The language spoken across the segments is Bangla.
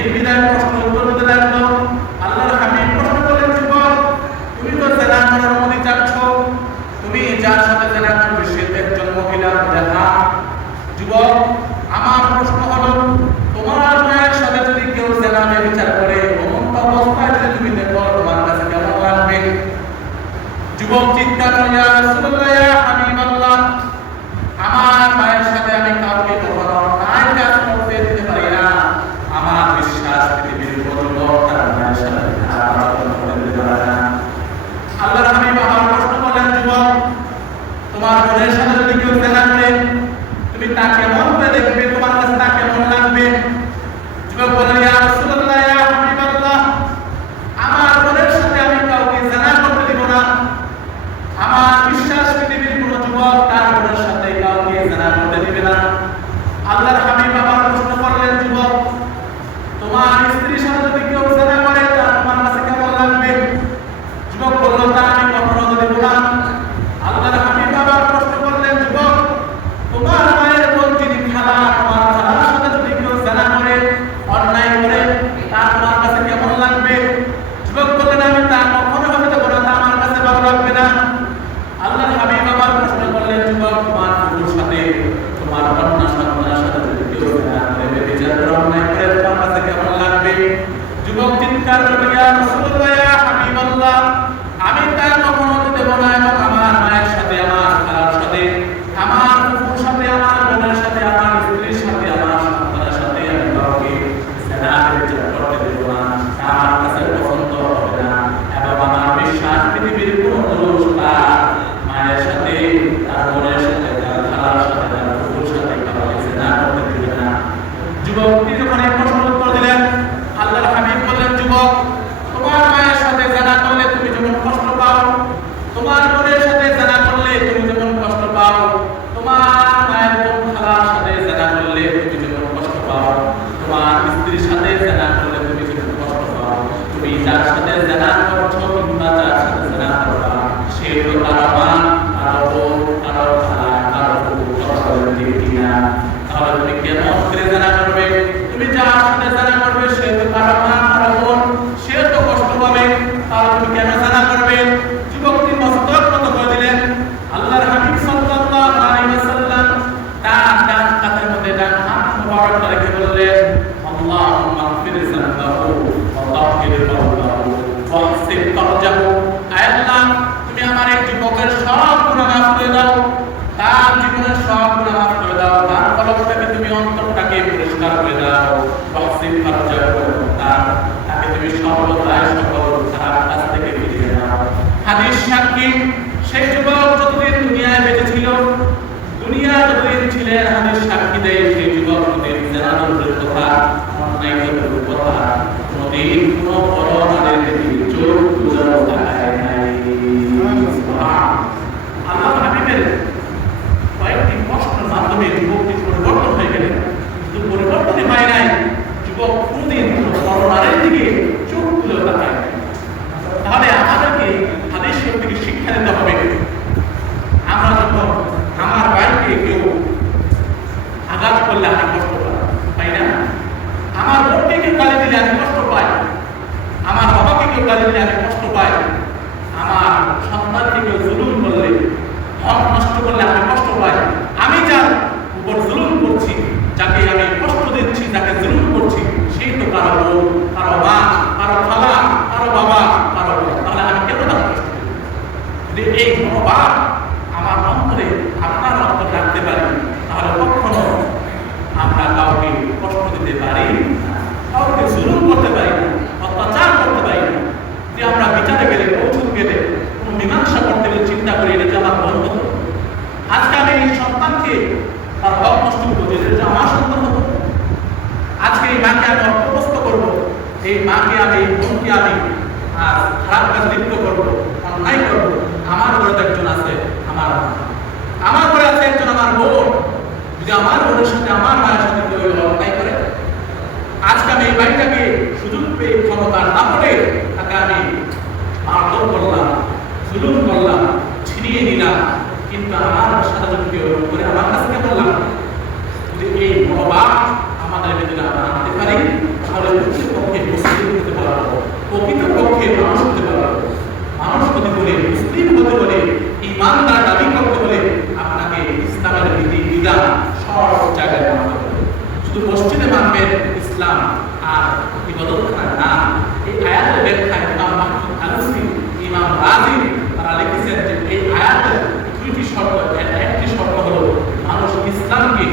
নির্বিধায় প্রশ্ন উত্তর দিতে লাগলো। আল্লাহর হাবিব প্রশ্ন করলেন, যুবক তুমি তো জেনা করার অনুমতি চাচ্ছ, তুমি যার সাথে জেনা করবে সে একজন মহিলা। যুবক আমার প্রশ্ন হলো, তোমার মায়ের সাথে যদি কেউ জেনা বিচার করে এমন অবস্থায় যদি তুমি দেখো তোমার কাছে কেমন লাগবে? যুবক চিৎকার করে, ইয়া রাসূলুল্লাহ, ইয়া হাবিবাল্লাহ, আমার মায়ের সাথে আমি কাউকে কখনো অন্যায় কাজ করতে দিতে পারি না। আমার বিশ্বাস পৃথিবীর কোনো লোক তার মায়ের সাথে খারাপ আচরণ করতে দিতে পারে না। আল্লাহর হাবিব আবার প্রশ্ন করলেন, যুবক তোমার বোনের সাথে যদি কেউ জেনা করে তুমি তা কেমন করে দেখবে, তোমার কাছে তা কেমন লাগবে? যুবক বললেন, ইয়া রাসূলুল্লাহ, ইয়া হাবিবাল্লাহ, আমার বোনের সাথে আমি কাউকে জেনা করতে দিব না। আমার বিশ্বাস পৃথিবীর কোনো যুবক তার বোনের সাথে কাউকে জেনা করতে দিবে না। আল্লাহর হাবিব আবার প্রশ্ন করলেন, যুবক তোমার স্ত্রীর সাথে যদি কেউ জেনা করে তা তোমার কাছে কেমন লাগবে? যুবক বলল, তা আমি কখনো দিব না। আল্লাহর হাবিব আবার প্রশ্ন করলেন, যুবক তোমার মায়ের বোন যিনি খালা, তোমার খালার সাথে যদি কেউ জেনা করে অন্যায় করে তা তোমার কাছে কেমন লাগবে? যুবক বললেন, আমি তা কখনো হতে দেব না, তা আমার কাছে ভালো লাগবে না। আল্লাহর হাবিব আবার প্রশ্ন করলেন, যুবক তোমার বন্ধুর সাথে তোমার কন্যা সন্তানের সাথে যদি কেউ জেনা করে ব্যভিচার করে অন্যায় করে তোমার কাছে কেমন লাগবে? যুবক চিৎকার করে, ইয়া রাসূলুল্লাহ, ইয়া হাবিবাল্লাহ, আমি তা কখনো হতে দেব না এবং আমার মায়ের সাথে, আমার খালার সাথে, আমার ফুফুর সাথে, আমার বোনের সাথে, আমার স্ত্রীর সাথে, আমার সন্তানের সাথে আমি কাউকে জেনা ব্যভিচার করতে দেব না। আমার কাছে পছন্দ হবে না এবং আমার বিশ্বাস পৃথিবীর কোনো লোক তার মায়ের সাথে, তার বোনের সাথে, তার খালার সাথে, তার ফুফুর সাথে কাউকে জেনা করতে দেবে না। যুবকটি যখন এই প্রশ্নের উত্তর দিলেন, আল্লাহর হাবিব বললেন, যুবক তোমার মায়ের সাথে জেনা করলে তুমি যেমন কষ্ট পাও, তোমার বোনের সাথে জেনা করলে তুমি যেমন কষ্ট পাও, তোমার মায়ের বোন খালার সাথে জেনা করলে তুমি যেমন কষ্ট পাও, তোমার স্ত্রীর সাথে জেনা করলে তুমি যেমন কষ্ট পাও, তুমি যার সাথে জেনা করছো কিংবা যার সাথে জেনা করবা সে তো কারো মা, কারো বোন, কারো খালা, কারো ফুফু, কারো দিদিনা। তাহলে তুমি কেমন করে জেনা করবে? তুমি যার সাথে জেনা করবে সে তো কারো মা, কারো বোন, সে তো কষ্ট পাবে, তাহলে তুমি কেন জেনা করবে? যুবকটি মস্তক নত করে দিলেন। আল্লাহর হাবিব সাল্লাল্লাহু আলাইহি ওয়াসাল্লাম তার ডান হাতের মধ্যে ডান হাত মুবারক রেখে বললেন, আল্লাহুম্মা গফির যানবাহু ওয়া তাহহির কওলাহু ওয়া হসিব ফারজাহু। আয় আল্লাহ, তুমি আমার এই যুবকের সব গুনাহ মাফ করে দাও, তার জীবনের সব গুনাহ মাফ করে দাও, তার কলবটাকে তুমি অন্তরটাকে পরিষ্কার করে দাও, ওয়া হসিব ফারজাহু, তাকে তুমি সর্বদাই সকল খারাপ কাজ থেকে ফিরিয়ে দাও। হাদিস সাক্ষী, সেই যুবক যতদিন দুনিয়ায় বেঁচে ছিল, দুনিয়া যতদিন ছিলেন, হাদিস সাক্ষী দেয় সেই যুবক কোনদিন জেনারের কথা, অন্যায়ের কথা কোনদিন কোনো বড় আলেমের চোখ বুঝানো দেখায় নাই। আল্লাহর হাবিবের কয়েকটি প্রশ্নের মাধ্যমে যুবকটি পরিবর্তন হয়ে গেলেন, কিন্তু পরিবর্তনই হয় নাই। যুবক কোনদিন বড় আলেমের দিকে চোখ তুলে তাকায় নাই। তাহলে আমাদেরকে হাদিসের থেকে শিক্ষা দিতে হবে, আমরা যখন আমার ভাইকে কেউ আঘাত করলে আমি কষ্ট পাই না, আমার বোনকে কেউ গালি দিলে আমি কষ্ট পাই, আমার বাবাকে কেউ গালি দিলে আমি কষ্ট পাই, আমার সন্তানকে কেউ জুলুম করলে, হক নষ্ট করলে আমি কষ্ট পাই। আমি যার উপর জুলুম করছি, যাকে আমি কষ্ট দিচ্ছি, যাকে জুলুম করছি, সেই তো কারো বোন, কারো মা, কারো খালা, কারো বাবা, কারো বোন। তাহলে আমি কেন তাকে কষ্ট দিই? যদি এই মনোভাব আমার অন্তরে, আপনার অন্তরে রাখতে পারি, তাহলে কখনো আমরা কাউকে কষ্ট দিতে পারি না, কাউকে জুলুম করতে পারি না, অত্যাচার করতে পারি না। যে আমরা বিচারে গেলে, পৌঁছতে গেলে, কোনো মীমাংসা করতে গেলে চিন্তা করি এটা যে আমার বন্ধ হতো, আজকে আমি এই সন্তানকে তার হক নষ্ট করবো, যেটা আমার সন্তান হতো, আজকে এই মাকে আমি অপদস্থ করবো, এই মাকে আমি, এই বোনকে আমি খারাপ কাজ লিপ্ত করবো, অন্যায় করবো। আমার ঘরে তো একজন আছে, আমার ঘরে আছে একজন আমার বোন, যদি আমার বোনের সাথে, আমার মায়ের সাথে কেউ অন্যায় করে, আজকে আমি এই বাড়িটাকে সুযোগ পেয়ে ক্ষমতা না করে তাকে আমি মারধর করলাম, জুলুম করলাম, ছিনিয়ে নিলাম, কিন্তু আমার সাথে যদি কেউ করে আমার কাছে বললাম, যদি এই মনোভাব আমাদের ভিতরে আমরা আনতে পারি, তাহলে প্রকৃতপক্ষে মুসলিম হতে পারবো, প্রকৃতপক্ষে মানুষ হতে পারবো। মানুষ হতে হলে, মুসলিম হতে হলে, ইমানদার দাবি করতে হলে আপনাকে ইসলামের বিধি বিধান সব জায়গায় মানতে হবে। শুধু মসজিদে মানবেন ইসলাম আর ইবাদতখানায় না। এই আয়াতের ব্যাখ্যায় ইমাম মাহমুদ আলসি, ইমাম রাজি তারা লিখেছেন যে এই আয়াতের দুইটি শর্ত, একটি শর্ত হলো মানুষ ইসলামকে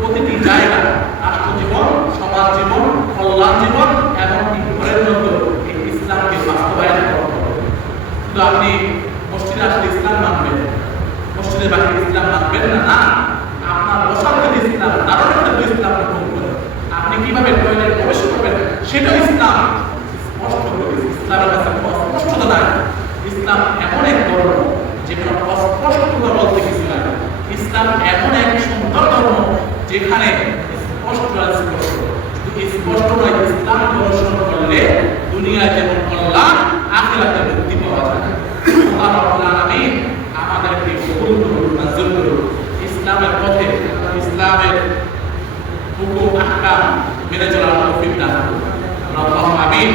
প্রতিটি জায়গা, রাষ্ট্র জীবন, সমাজ জীবন, কল্যাণ জীবন এবং ঘরের মধ্যে এই ইসলামকে বাস্তবায়ন করতে হবে। শুধু আপনি মসজিদে আসলে ইসলাম মানবেন, মসজিদের বাহিরে ইসলাম মানবেন না, না। আপনার বসার ক্ষেত্রে ইসলাম, দাঁড়ানোর ক্ষেত্রে ইসলাম গ্রহণ করেন। আপনি কিভাবে টয়লেট প্রবেশ করবেন সেটাও ইসলাম স্পষ্ট করে। ইসলামের কাছে অস্পষ্টতা নাই। ইসলাম এমন এক ধর্ম যেখানে অস্পষ্টতা বলতে কিছু নাই। ইসলাম এমন এক সুন্দর ধর্ম যেখানে স্পষ্ট আছে। শুধু স্পষ্ট নয়, ইসলাম দর্শন করলে দুনিয়ায় যেমন কল্যাণ, আখিরাতে মুক্তি পাওয়া যায়। আল্লাহ রাব্বুল আলামিন আমাদেরকে কবুল করুন, মঞ্জুর করুন। ইসলামের পথে, ইসলামের হুকুম আহকাম মেনে চলার তৌফিক দান করুন। আল্লাহুম্মা আমিন।